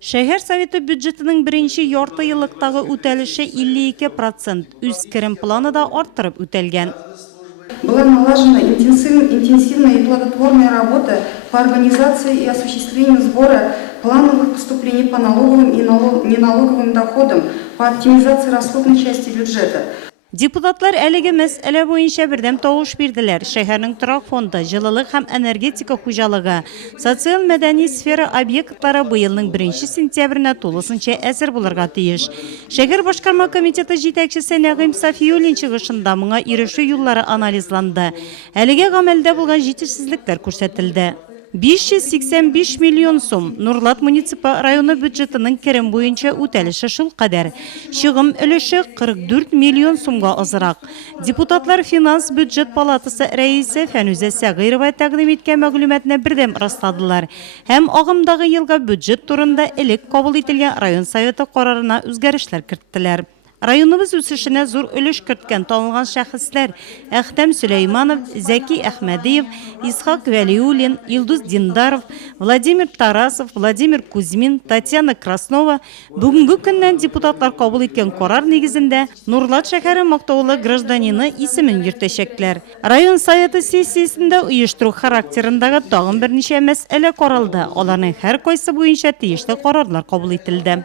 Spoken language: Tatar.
Шәһәр советы бюджетының беренче ярты еллыктагы үтәлеше 52%, үз керем планы да арттырып үтәлгән. Была налажена интенсивная и плодотворная работа по организации и осуществлению сбора плановых поступлений по налоговым и неналоговым доходам, по оптимизации расходной части бюджета. Депутатлар әлеге мәсьәлә буенча бердәм тавыш бирделәр. Шәһәрнең торак фонды, җылылык һәм энергетика хуҗалыгы, социаль-мәдәни сфера объектлары быелның 1 сентябренә тулысынча әзер булырга тиеш. Шәһәр башкарма комитеты җитәкчесе Нәгыйм Сафиуллин чыгышында моңа ирешү юллары анализланды. Әлегә гамәлдә булган җитешсезлекләр күрсәтелде. 585 миллион сум Нурлат муниципаль районы бюджетының керем буенча үтәлеше шул кадәр. Чыгым өлеше 44 миллион сумга азрак. Депутатлар финанс бюджет палатасы рәисе Фәнүзә Сәгыйрова тәкъдим иткән мәгълүматны бердәм расладылар. Һәм агымдагы елга бюджет турында элек кабул ителгән район советы карарына үзгәрешләр керттеләр. Районыбыз үсешенә зур өлеш керткән танылган шәхесләр Әхтәм Сөләйманов, Зәки Әхмәдиев, Исхак Вәлиуллин, Илдус Диндаров, Владимир Тарасов, Владимир Кузьмин, Татьяна Краснова бүгенге көннән депутатлар кабул иткән карар нигезендә Нурлат шәһәре мактаулы гражданины исемен йөртәчәкләр. Район советы сессиясендә оештыру характерындагы тагын берничә мәсьәлә каралды. Аларның һәр кайсы буенча тиешле карарлар кабул ителде.